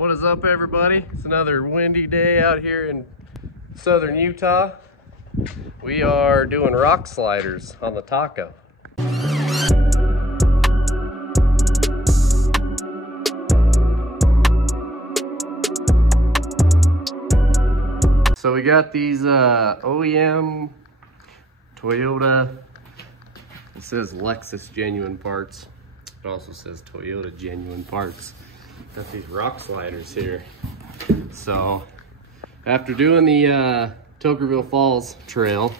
What is up, everybody? It's another windy day out here in southern Utah. We are doing rock sliders on the Taco. So we got these OEM Toyota, it says Lexus genuine parts. It also says Toyota genuine parts. Got these rock sliders here. So after doing the Tokerville Falls trail,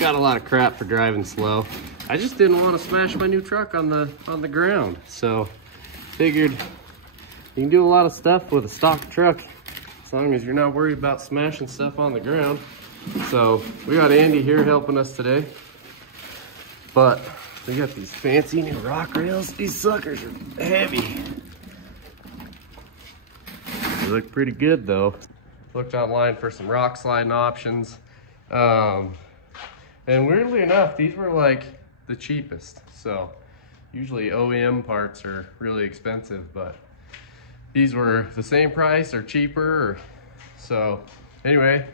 got a lot of crap for driving slow. I just didn't want to smash my new truck on the ground. So figured you can do a lot of stuff with a stock truck as long as you're not worried about smashing stuff on the ground. So we got Andy here helping us today. But we got these fancy new rock rails. These suckers are heavy. They look pretty good though. Looked online for some rock sliding options. And weirdly enough, these were like the cheapest. So usually OEM parts are really expensive, but these were the same price or cheaper. So anyway,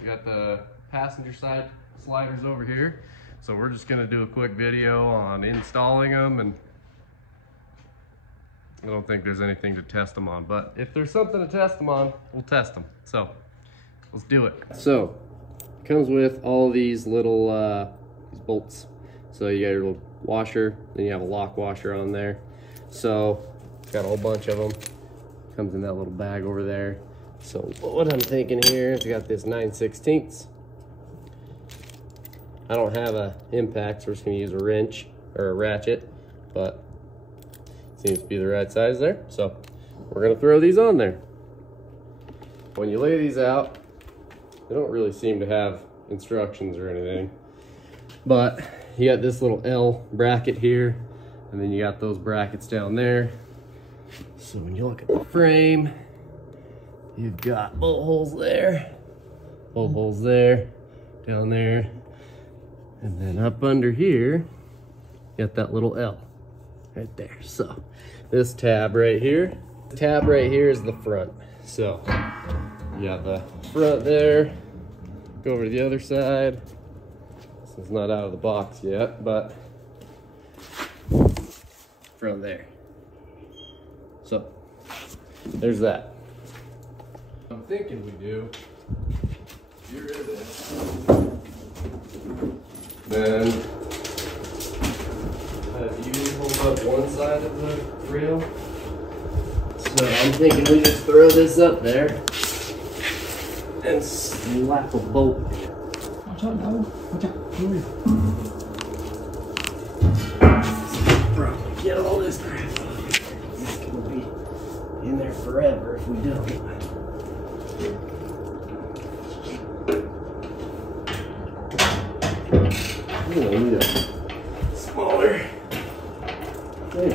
we got the passenger side sliders over here. So we're just gonna do a quick video on installing them, and I don't think there's anything to test them on, but if there's something to test them on, we'll test them. So let's do it. So it comes with all these little these bolts. So you got your little washer, then you have a lock washer on there. So it's got a whole bunch of them. Comes in that little bag over there. So what I'm thinking here is we got this 9/16. I don't have a impact, so we're just gonna use a wrench or a ratchet, but it seems to be the right size there. So we're gonna throw these on there. When you lay these out, they don't really seem to have instructions or anything, but you got this little L bracket here, and then you got those brackets down there. So when you look at the frame, you've got bolt holes there, bolt holes there, down there, and then up under here, you got that little L right there. So this tab right here is the front. So you got the front there, go over to the other side. This is not out of the box yet, but from there. So there's that. I'm thinking we do, get rid of this. Then have you hold up one side of the rail. So I'm thinking we just throw this up there and slap a bolt. Watch out now. Watch out. Probably get all this crap off. It's gonna be in there forever if we don't. I need a smaller thing.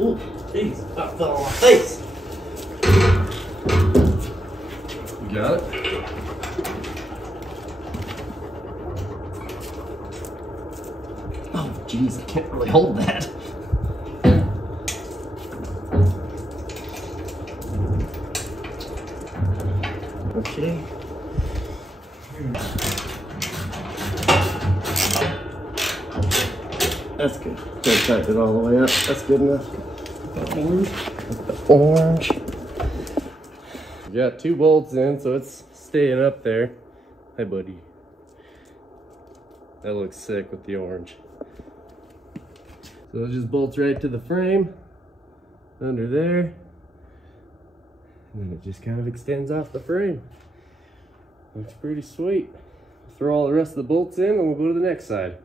Ooh, jeez, that fell on my face. You got it? Oh, jeez, I can't really hold that. Okay. That's good. Don't tighten it all the way up. That's good enough. The orange. We got 2 bolts in, so it's staying up there. Hi, buddy. That looks sick with the orange. So it just bolts right to the frame under there. And then it just kind of extends off the frame. Looks pretty sweet. Throw all the rest of the bolts in and we'll go to the next side.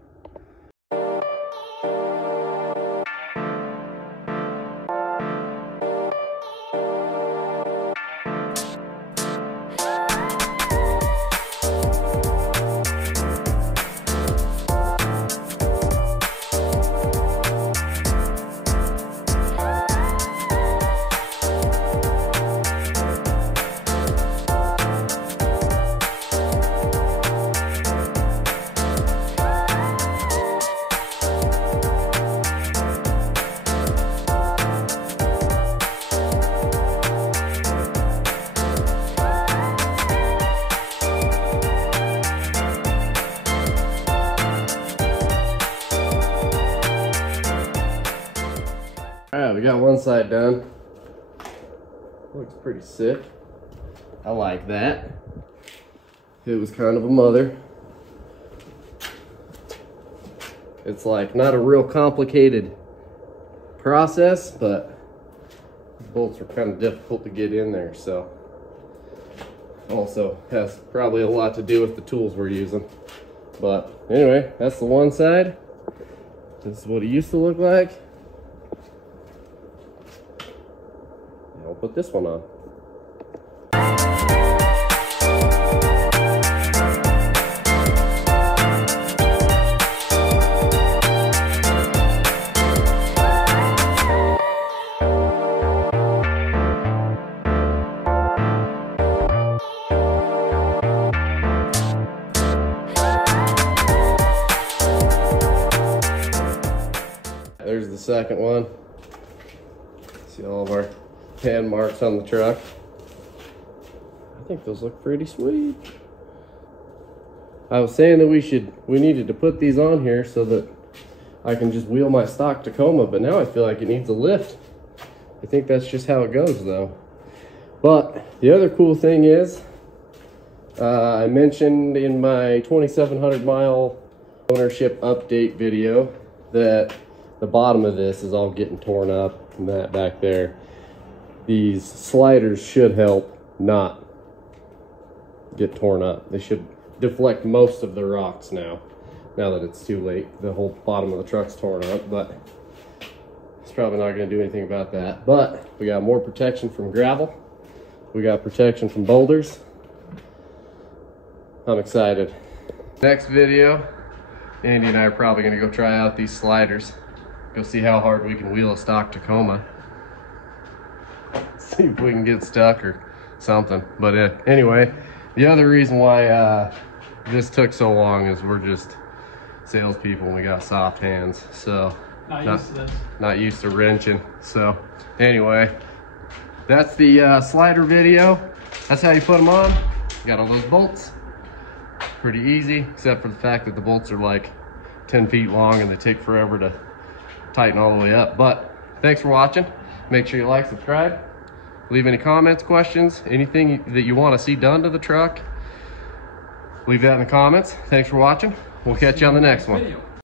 got one side done. Looks pretty sick. I like that. It was kind of a mother. It's like not a real complicated process, but the bolts are kind of difficult to get in there, so also has probably a lot to do with the tools we're using. But anyway, that's the one side. This is what it used to look like. I'll put this one on. There's the second one. See all of our hand marks on the truck. I think those look pretty sweet. I was saying that we needed to put these on here so that I can just wheel my stock Tacoma, but now I feel like it needs a lift. I think that's just how it goes though. But the other cool thing is, I mentioned in my 2,700 mile ownership update video that the bottom of this is all getting torn up, and that back there. These sliders should help not get torn up. They should deflect most of the rocks now that it's too late. The whole bottom of the truck's torn up, but it's probably not going to do anything about that. But we got more protection from gravel. We got protection from boulders. I'm excited. Next video, Andy and I are probably going to go try out these sliders. Go see how hard we can wheel a stock Tacoma. See if we can get stuck or something. But anyway, the other reason why this took so long is we're just salespeople and we got soft hands. So not used to wrenching. So anyway, that's the slider video. That's how you put them on. Got all those bolts. Pretty easy, except for the fact that the bolts are like 10 feet long and they take forever to tighten all the way up. But thanks for watching. Make sure you like, subscribe, leave any comments, questions, anything that you want to see done to the truck, leave that in the comments. Thanks for watching. We'll catch you on the next one.